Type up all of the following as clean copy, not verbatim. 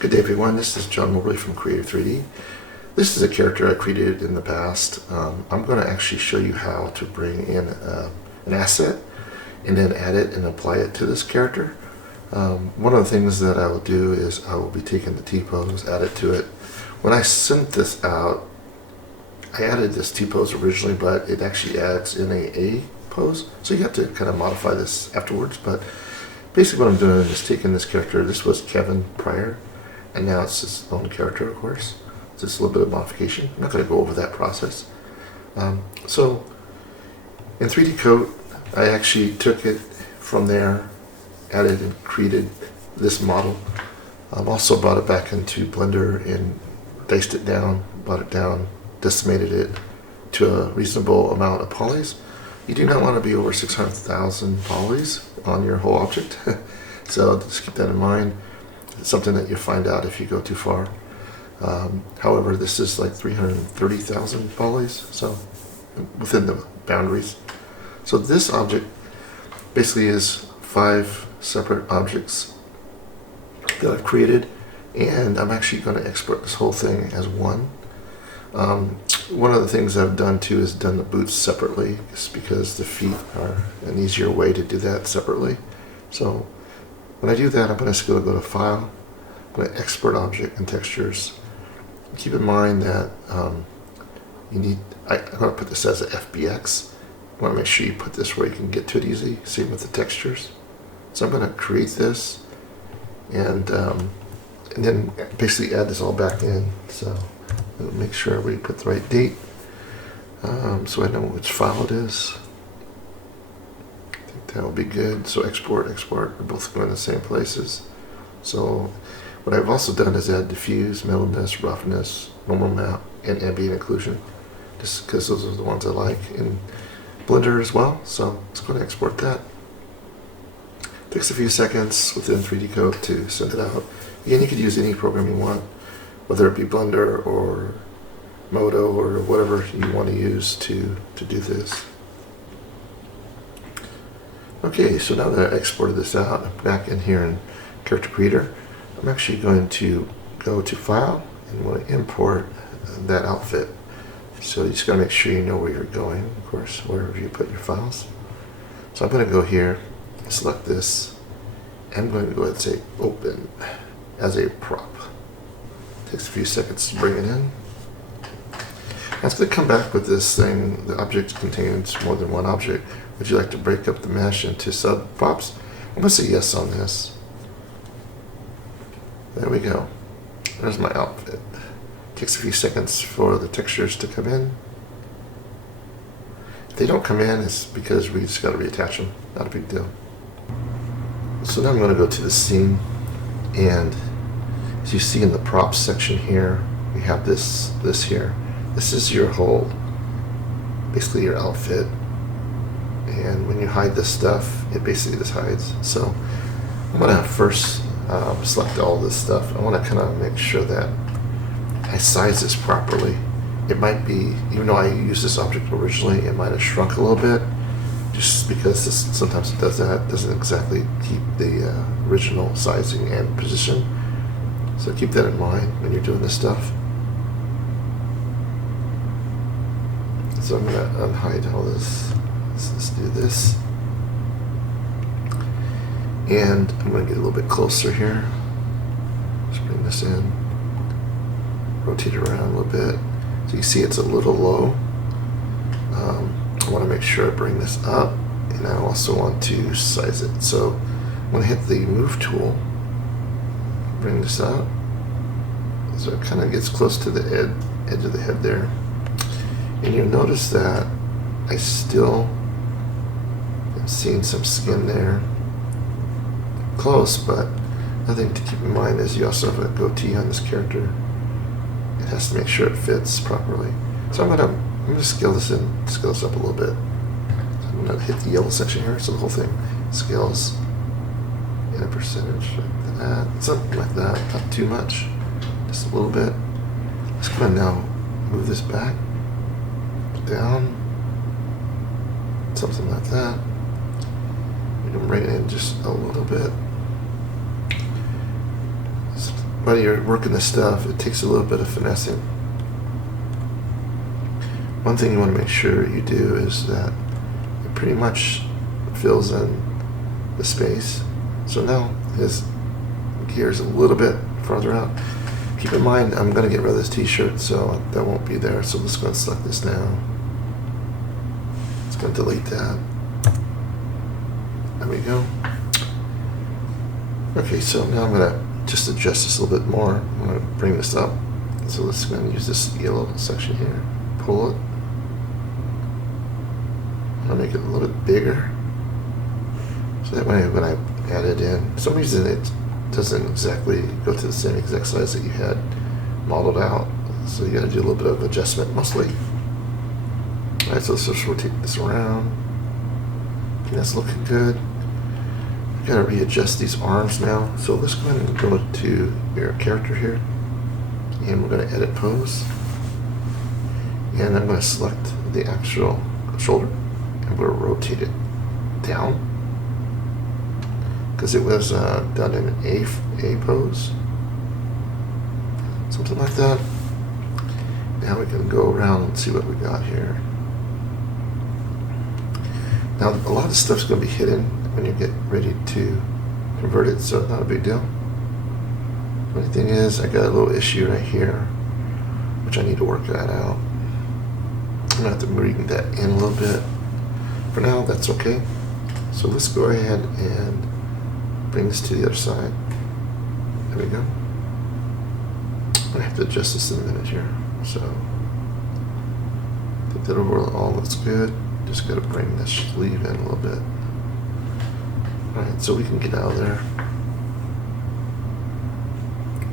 Good day everyone, this is John Mobley from Creative 3D. This is a character I created in the past. I'm going to actually show you how to bring in an asset and then add it and apply it to this character. One of the things that I will do is I will be taking the T-pose, add it to it. When I sent this out, I added this T-pose originally, but it actually adds in a pose, so you have to kind of modify this afterwards. But basically what I'm doing is taking this character. This was Kevin prior, and now it's his own character, of course. It's just a little bit of modification. I'm not going to go over that process. So in 3DCoat, I actually took it from there, added and created this model. Also brought it back into Blender and diced it down, brought it down, decimated it to a reasonable amount of polys. You do not want to be over 600,000 polys on your whole object. So just keep that in mind. It's something that you'll find out if you go too far. However, this is like 330,000 polys, so within the boundaries. So this object basically is 5 separate objects that I've created, and I'm actually going to export this whole thing as one. One of the things I've done too is done the boots separately, just because the feet are an easier way to do that separately. So when I do that, I'm going to go to File, I'm going to Export Object and Textures. Keep in mind that I'm going to put this as a FBX. I want to make sure you put this where you can get to it easy. Same with the textures. So I'm going to create this and then basically add this all back in. So I'll make sure we put the right date so I know which file it is. I think that will be good. So export, export, we're both going to the same places. So what I've also done is add diffuse, metalness, roughness, normal map, and ambient occlusion, just because those are the ones I like in Blender as well. So let's go and export that. Takes a few seconds within 3DCoat to send it out. Again, you could use any program you want, whether it be Blender or Modo or whatever you want to use to do this. Okay, so now that I exported this out, I'm back in here in Character Creator. I'm actually going to go to File and want to import that outfit. So you just got to make sure you know where you're going, of course, wherever you put your files. So I'm going to go here, select this, and I'm going to go ahead and say Open as a prop. Takes a few seconds to bring it in. Now it's going to come back with this thing. The object contains more than one object. Would you like to break up the mesh into sub props? I'm going to say yes on this. There we go. There's my outfit. Takes a few seconds for the textures to come in. If they don't come in, it's because we just got to reattach them. Not a big deal. So now I'm going to go to the scene, and as you see in the props section here, we have this here. This is your whole, basically your outfit. And when you hide this stuff, it basically just hides. So I'm going to first select all this stuff. I want to kind of make sure that I size this properly. It might be, even though I used this object originally, it might have shrunk a little bit, just because sometimes it does that. It doesn't exactly keep the original sizing and position. So keep that in mind when you're doing this stuff. So I'm going to unhide all this. Let's do this. And I'm going to get a little bit closer here. Just bring this in. Rotate it around a little bit. So you see it's a little low. I want to make sure I bring this up, and I also want to size it. So I'm going to hit the Move tool, bring this up, so it kind of gets close to the edge of the head there. And you'll notice that I still am seeing some skin there. Close, but nothing to keep in mind is you also have a goatee on this character. It has to make sure it fits properly. So I'm gonna scale this up a little bit. So I'm gonna hit the yellow section here, so the whole thing scales in a percentage like that, something like that, not too much, just a little bit. Let's go ahead and now move this back, down, something like that. We can bring it in just a little bit. when you're working this stuff, it takes a little bit of finessing. One thing you want to make sure you do is that it pretty much fills in the space. So now his gear's a little bit farther out. Keep in mind, I'm going to get rid of this t-shirt, so that won't be there. So let's go and select this now. It's going to delete that. There we go. Okay, so now I'm going to just adjust this a little bit more. I'm going to bring this up. So let's go and use this yellow section here. Pull it. I'm going to make it a little bit bigger. So that way when I add it in, for some reason it doesn't exactly go to the same exact size that you had modeled out. So you got to do a little bit of adjustment mostly. Alright, so let's just rotate this around. Okay, that's looking good. You got to readjust these arms now. So let's go ahead and go to your character here. And we're going to edit pose. And I'm going to select the actual shoulder. And we're going to rotate it down. Because it was done in an A pose. Something like that. Now we can go around and see what we got here. Now a lot of stuff's going to be hidden when you get ready to convert it, so not a big deal. The only thing is I got a little issue right here, which I need to work that out. I'm going to have to bring that in a little bit. For now, that's okay. So let's go ahead and bring this to the other side. There we go. I have to adjust this in a minute here. So I think that overall looks good. Just got to bring this sleeve in a little bit. Alright, so we can get out of there.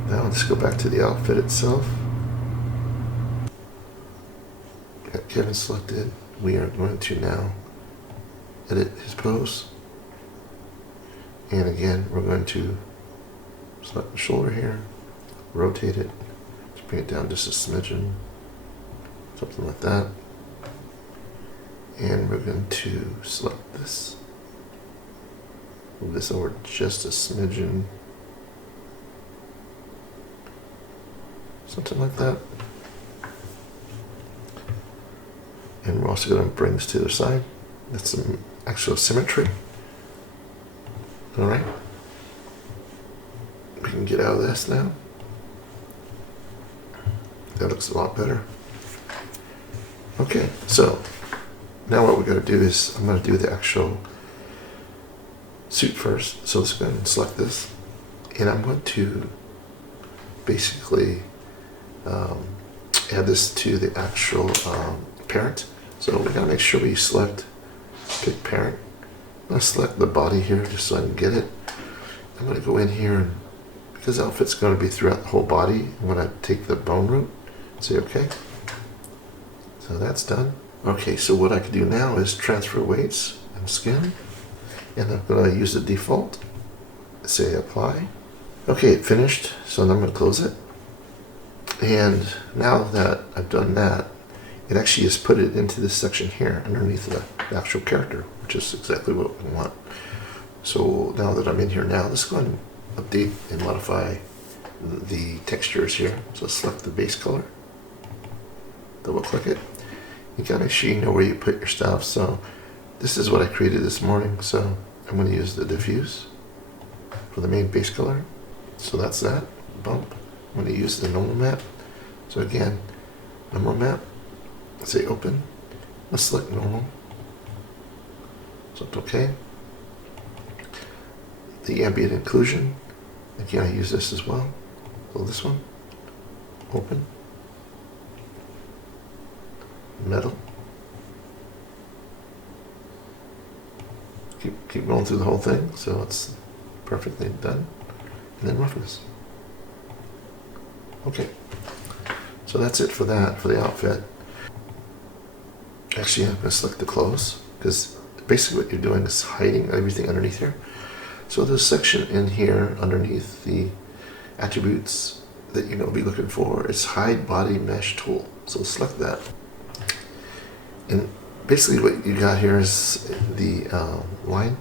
Now let's go back to the outfit itself. Got Kevin selected. We are going to now edit his pose. And again, we're going to select the shoulder here, rotate it, just bring it down just a smidgen, something like that. And we're going to select this, move this over just a smidgen, something like that. And we're also going to bring this to the other side. That's some actual symmetry. Alright, we can get out of this now. That looks a lot better. Okay, so now what we're going to do is I'm going to do the actual suit first. So let's go ahead and select this. And I'm going to basically add this to the actual parent. So we got to make sure we pick parent. I'm going to select the body here just so I can get it. I'm going to go in here, and because the outfit's going to be throughout the whole body, I'm going to take the bone root and say OK. So that's done. Okay, so what I can do now is transfer weights and skin. And I'm going to use the default. Say apply. Okay, it finished. So now I'm going to close it. And now that I've done that, it actually has put it into this section here underneath the actual character, which is exactly what we want. So now that I'm in here now, let's go ahead and update and modify the textures here. So select the base color, double click it. You gotta make sure you know where you put your stuff. So this is what I created this morning. So I'm going to use the diffuse for the main base color. So that's that, bump. I'm going to use the normal map. So again, normal map. Say open. Let's select normal. So it's okay. The ambient inclusion. Again, I use this as well. So this one. Open. Metal. Keep going through the whole thing, so it's perfectly done. And then roughness. Okay. So that's it for that, for the outfit. Actually, I'm going to select the clothes, because basically what you're doing is hiding everything underneath here. So there's a section in here underneath the attributes that you're going to be looking for. It's hide body mesh tool. So select that. And basically what you got here is the line.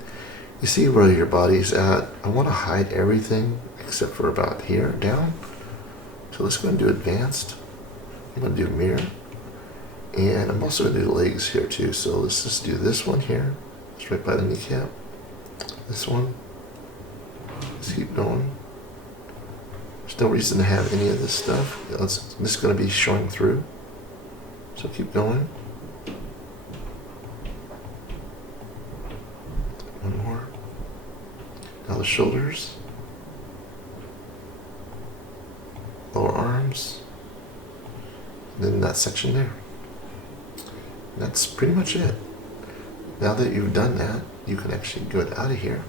You see where your body's at. I want to hide everything except for about here down. So let's go and do advanced. I'm going to do mirror. And I'm also going to do legs here too. So let's just do this one here. It's right by the kneecap. This one. Let's keep going. There's no reason to have any of this stuff. This is going to be showing through. So keep going. One more. Now the shoulders. Lower arms. And then that section there. And that's pretty much it. Now that you've done that, you can actually get out of here.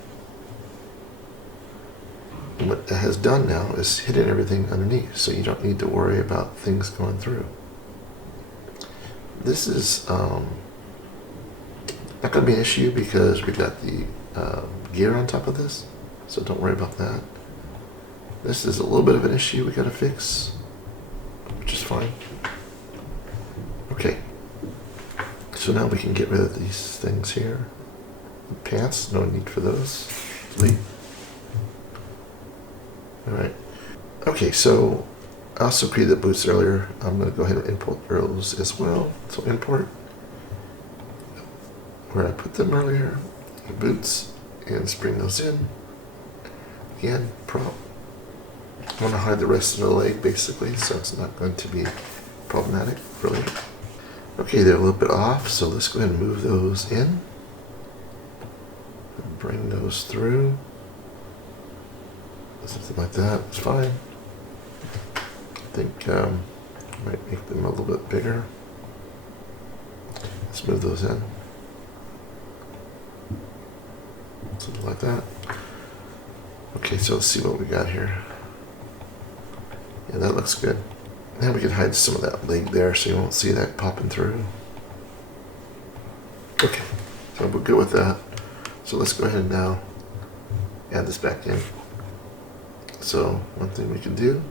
And what it has done now is hidden everything underneath, so you don't need to worry about things going through. This is not going to be an issue because we got the gear on top of this, so don't worry about that. This is a little bit of an issue we got to fix, which is fine. Okay, so now we can get rid of these things here. The pants, no need for those. Delete. Alright. Okay, so I also created the boots earlier. I'm going to go ahead and import those as well. So import where I put them earlier, the boots, and just bring those in. Again, prop. I want to hide the rest of the leg basically, so it's not going to be problematic, really. Okay, they're a little bit off, so let's go ahead and move those in. Bring those through. Something like that, it's fine. I think I might make them a little bit bigger. Let's move those in. Something like that. Okay, so let's see what we got here. Yeah, that looks good. Now we can hide some of that leg there so you won't see that popping through. Okay, so we're good with that. So let's go ahead and now add this back in. So one thing we can do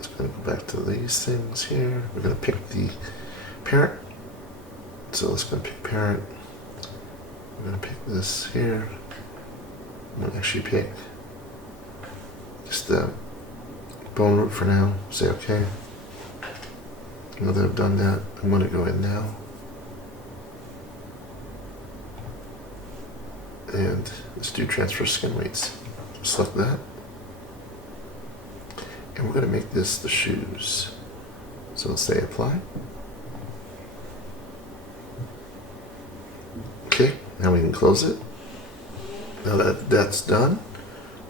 is going to go back to these things here. We're going to pick the parent. So let's go pick parent. We're going to pick this here. I'm going to actually pick just the bone root for now. Say okay. Now that I've done that, I'm going to go in now. And let's do transfer skin weights. Select that. And we're going to make this the shoes. So let's say apply. Okay, now we can close it. Now that that's done,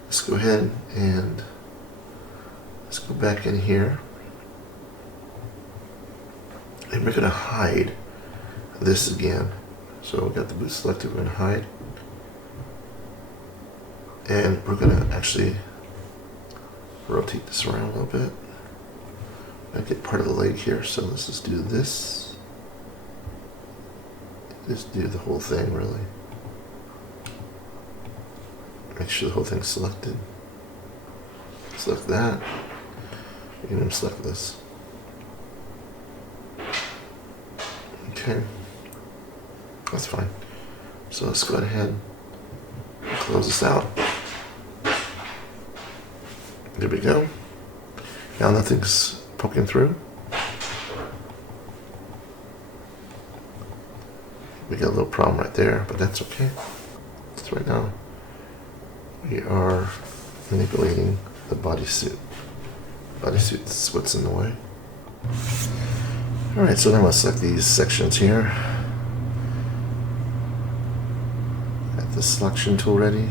let's go ahead and let's go back in here. And we're going to hide this again. So we got the boot selected, we're going to hide. And we're going to actually rotate this around a little bit. I get part of the leg here, so let's just do this. Just do the whole thing, really. Make sure the whole thing's selected. Select that. You can select this. Okay. That's fine. So let's go ahead and close this out. There we go. Now nothing's poking through. We got a little problem right there, but that's okay. So right now we are manipulating the bodysuit. Bodysuit's what's in the way. Alright, so now let's select these sections here. Got the selection tool ready.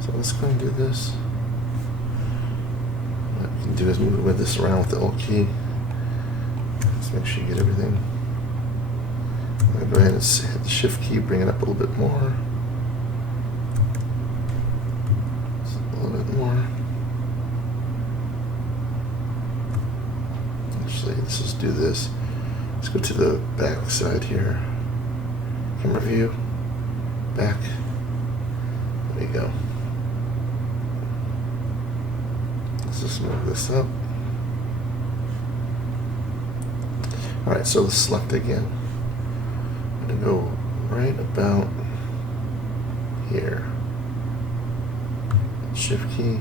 So let's go and do this. What we can do is move this around with the Alt key. Let's make sure you get everything. I'm going to go ahead and hit the Shift key, bring it up a little bit more. Just a little bit more. Actually, let's just do this. Let's go to the back side here. Camera view. Back. There you go. Let's just move this up. Alright, so let's select again. I'm going to go right about here. Shift key.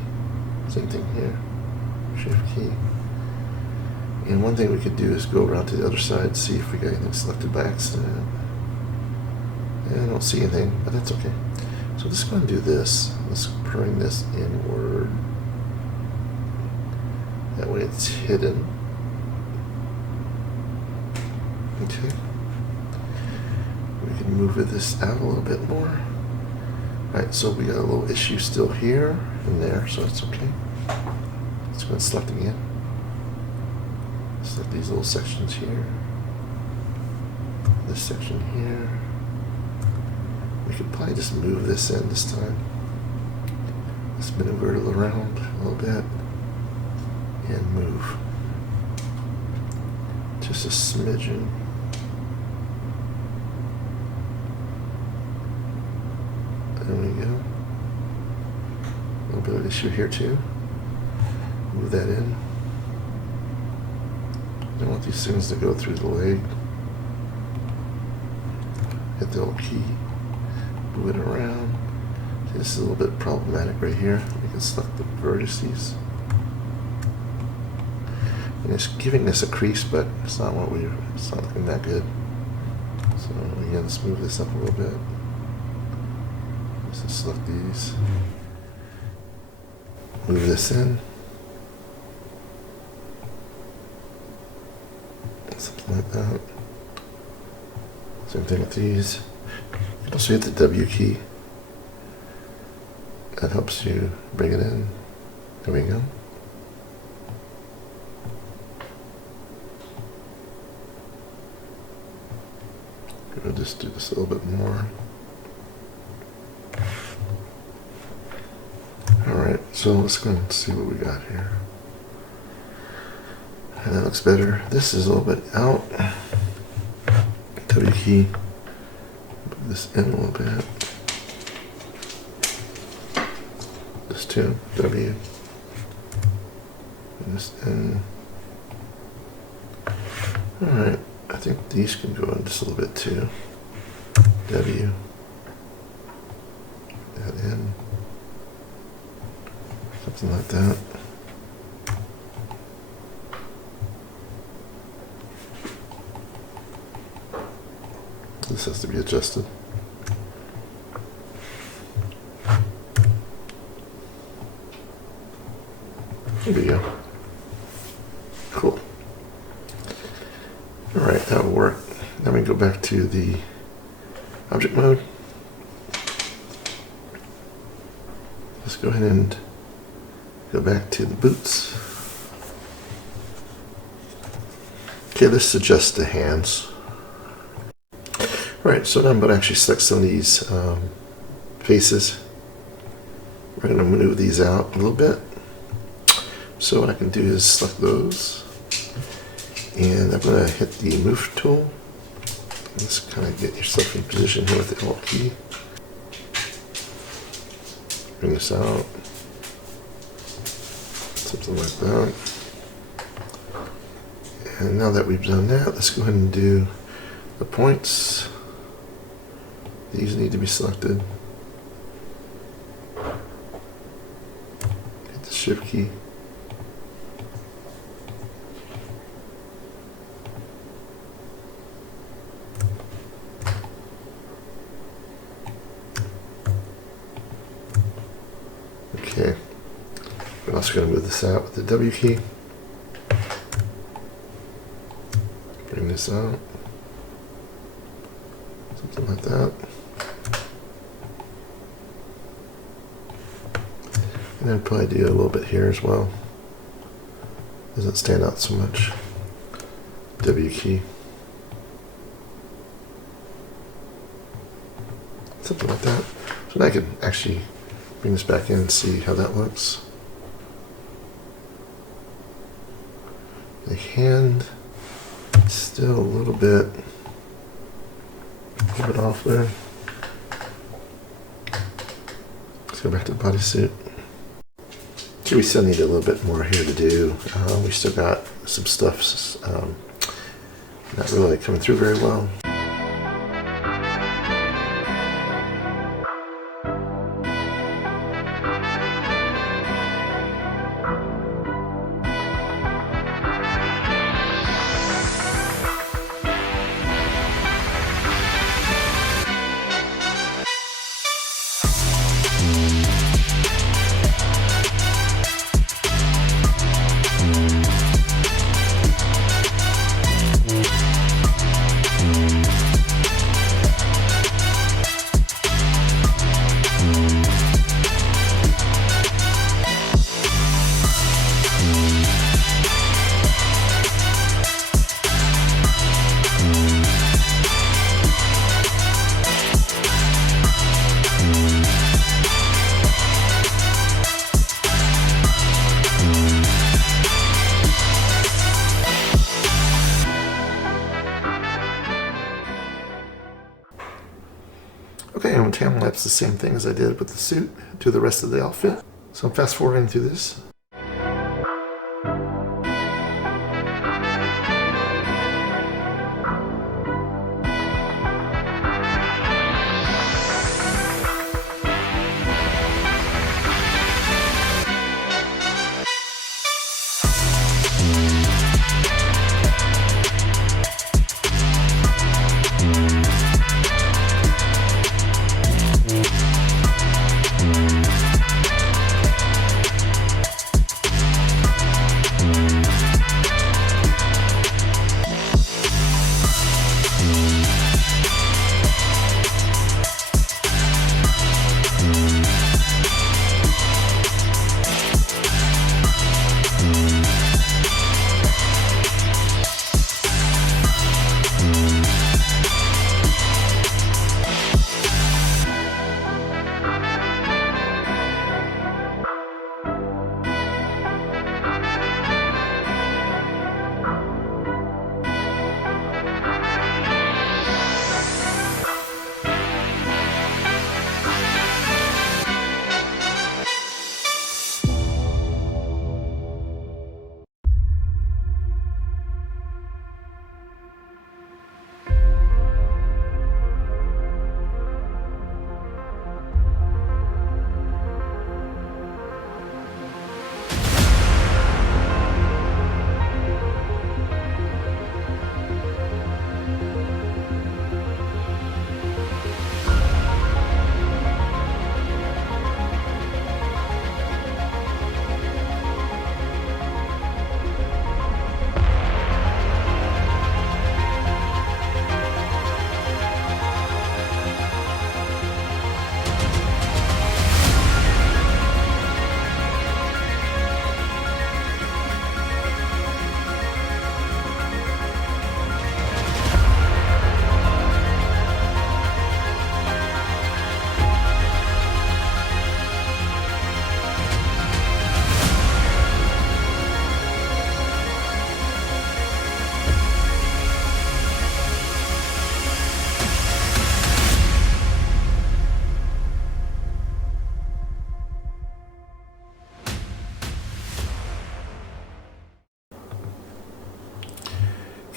Same thing here. Shift key. And one thing we could do is go around to the other side, see if we got anything selected by accident. And I don't see anything, but that's okay. So let's go and do this. Let's bring this inward. That way it's hidden. Okay. We can move this out a little bit more. Alright, so we got a little issue still here and there, so that's okay. Let's go and select again. Select these little sections here. This section here. We could probably just move this in this time. Let's maneuver it around a little bit and move. Just a smidgen. There we go. A little bit of issue here too. Move that in. I don't want these things to go through the leg. Hit the old key. Move it around. See, this is a little bit problematic right here. We can select the vertices. And it's giving this a crease, but it's not looking that good. So again, let's move this up a little bit. Let's select these. Move this in. Something like that. Same thing with these. You can also hit the W key. That helps you bring it in. There we go. We'll just do this a little bit more. Alright, so let's go and see what we got here. And that looks better. This is a little bit out. W key. Put this in a little bit. This too. W. And this in. Alright. I think these can go in just a little bit too. W. Put that in. Something like that. This has to be adjusted. There we go. Cool. Alright, that'll work. Then we go back to the object mode. Let's go ahead and go back to the boots. Okay, let's adjust the hands. Alright, so now I'm going to actually select some of these faces. We're going to move these out a little bit. So what I can do is select those. And I'm going to hit the move tool. Just kind of get yourself in position here with the Alt key. Bring this out. Something like that. And now that we've done that, let's go ahead and do the points. These need to be selected. Hit the Shift key. Okay. We're also going to move this out with the W key. Bring this out. Something like that. And I'd probably do a little bit here as well. Doesn't stand out so much. W key. Something like that. So now I can actually bring this back in and see how that looks. The hand, still a little bit off there. Let's go back to the bodysuit. So we still need a little bit more here to do. We still got some stuff not really coming through very well. types the same thing as I did with the suit to the rest of the outfit. So I'm fast forwarding through this.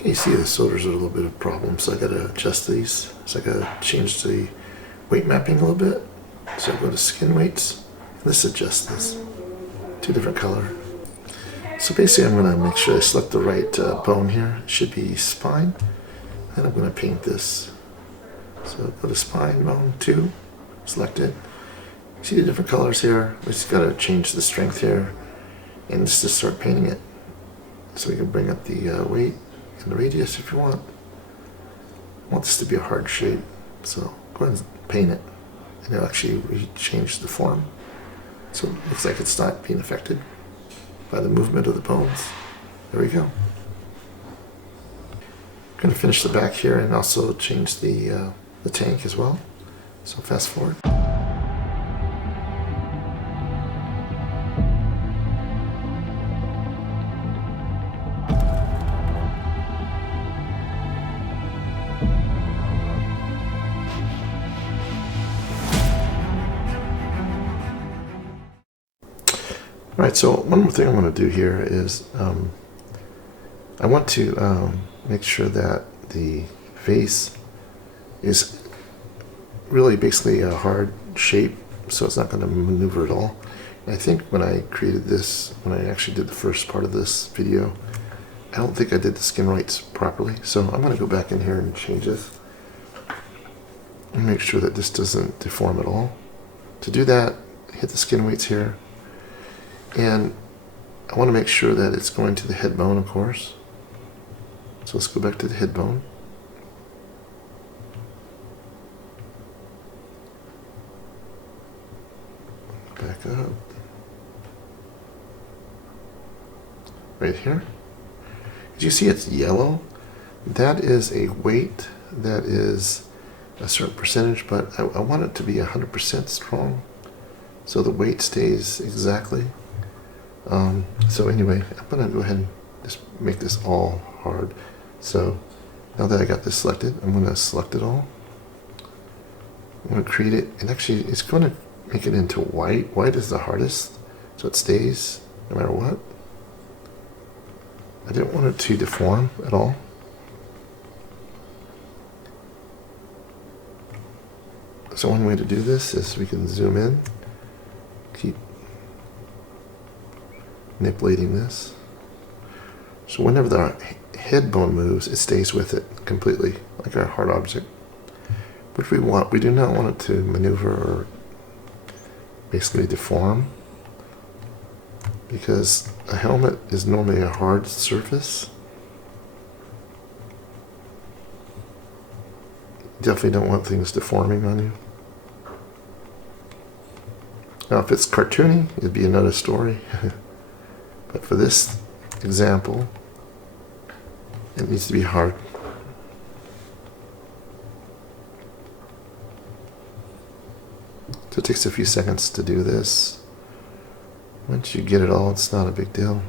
You see the soldiers are a little bit of a problem, so I gotta adjust these. So I gotta change the weight mapping a little bit. So I go to skin weights, and this adjusts this. 2 different color. So basically I'm gonna make sure I select the right bone here. It should be spine. And I'm gonna paint this. So go to spine, bone 2, select it. See the different colors here. We just gotta change the strength here and just to start painting it. So we can bring up the weight and the radius if you want. I want this to be a hard shape, so go ahead and paint it. And it'll actually change the form. So it looks like it's not being affected by the movement of the bones. There we go. I'm going to finish the back here and also change the tank as well. So fast forward. Alright, so one more thing I'm going to do here is I want to make sure that the face is really basically a hard shape, so it's not going to maneuver at all. And I think when I created this, when I actually did the first part of this video, I don't think I did the skin weights properly, so I'm going to go back in here and change this and make sure that this doesn't deform at all. To do that, hit the skin weights here. And I want to make sure that it's going to the head bone, of course. So let's go back to the head bone. Back up. Right here. As you see, it's yellow. That is a weight that is a certain percentage, but I want it to be 100% strong. So the weight stays exactly. So anyway, I'm going to go ahead and just make this all hard. So now that I got this selected, I'm going to select it all. I'm going to create it, and actually it's going to make it into white. White is the hardest, so it stays no matter what. I didn't want it to deform at all. So one way to do this is we can zoom in, keep manipulating this. So whenever the head bone moves, it stays with it completely, like our hard object. Which we want. We do not want it to maneuver or basically deform, because a helmet is normally a hard surface. Definitely don't want things deforming on you. Now if it's cartoony, it'd be another story. But for this example, it needs to be hard. So it takes a few seconds to do this. Once you get it all, it's not a big deal.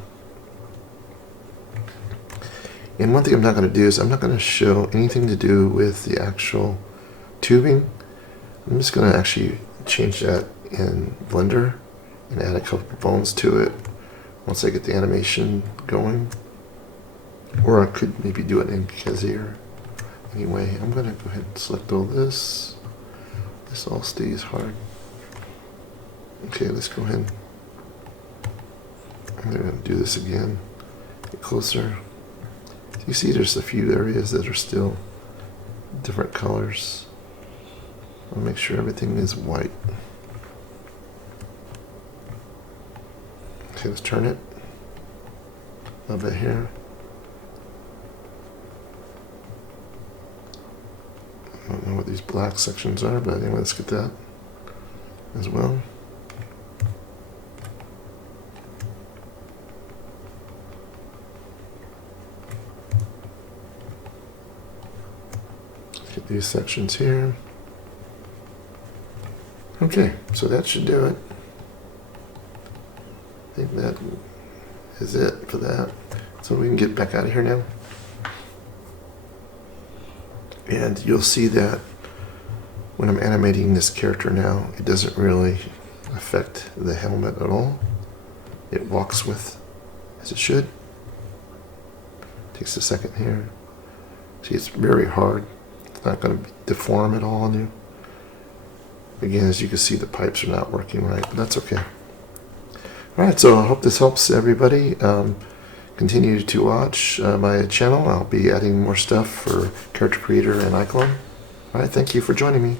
And one thing I'm not going to do is I'm not going to show anything to do with the actual tubing. I'm just going to actually change that in Blender and add a couple bones to it once I get the animation going. Or I could maybe do it in Bezier. Anyway, I'm going to go ahead and select all this. This all stays hard. Okay, let's go ahead. I'm going to do this again. Get closer. You see there's a few areas that are still different colors. I'll make sure everything is white. Okay, let's turn it. A little bit here. I don't know what these black sections are, but anyway, let's get that as well. Get these sections here. Okay, so that should do it. I think that is it for that. So we can get back out of here now. And you'll see that when I'm animating this character now, it doesn't really affect the helmet at all. It walks with as it should. Takes a second here. See, it's very hard. It's not going to deform at all on you. Again, as you can see, the pipes are not working right, but that's okay. Alright, so I hope this helps everybody. Continue to watch my channel. I'll be adding more stuff for Character Creator and iClone. Alright, thank you for joining me.